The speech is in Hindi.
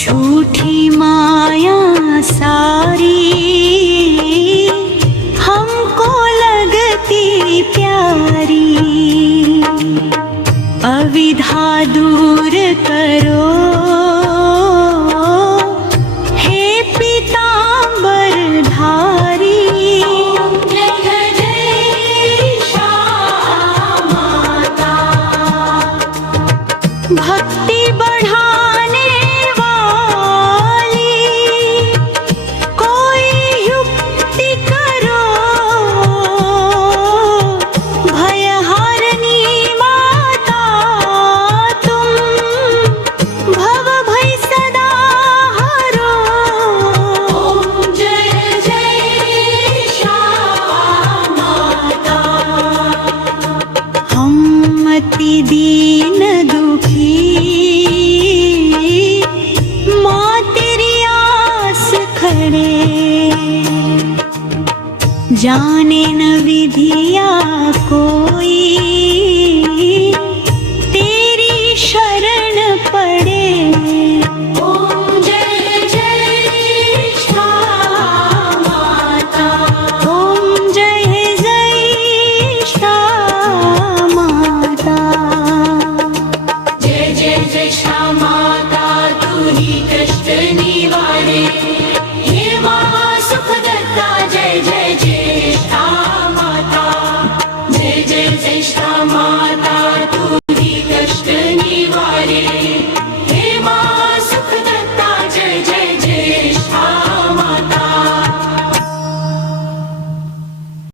झूठी माया सारी हमको लगती प्यारी, अविधा दूर करो हे पीतांबरधारी। भक्ति बढ़ाने वाली कोई युक्ति करो, भयहारिणी माता तुम भव भय सदा हरो। ओम जय जय श्यामा माता। हम अति दीन दुखी माँ तेरी आस खड़े, जाने न विधिया कोई तेरी शरण पड़े। ओम जय जय श्यामा माता। ओम जय जय श्यामा माता। जय जय जय श्यामा माता तू ही कष्ट निवारे, हे महासुख दत्ता जय जय जय श्यामा माता। जय जय जय श्यामा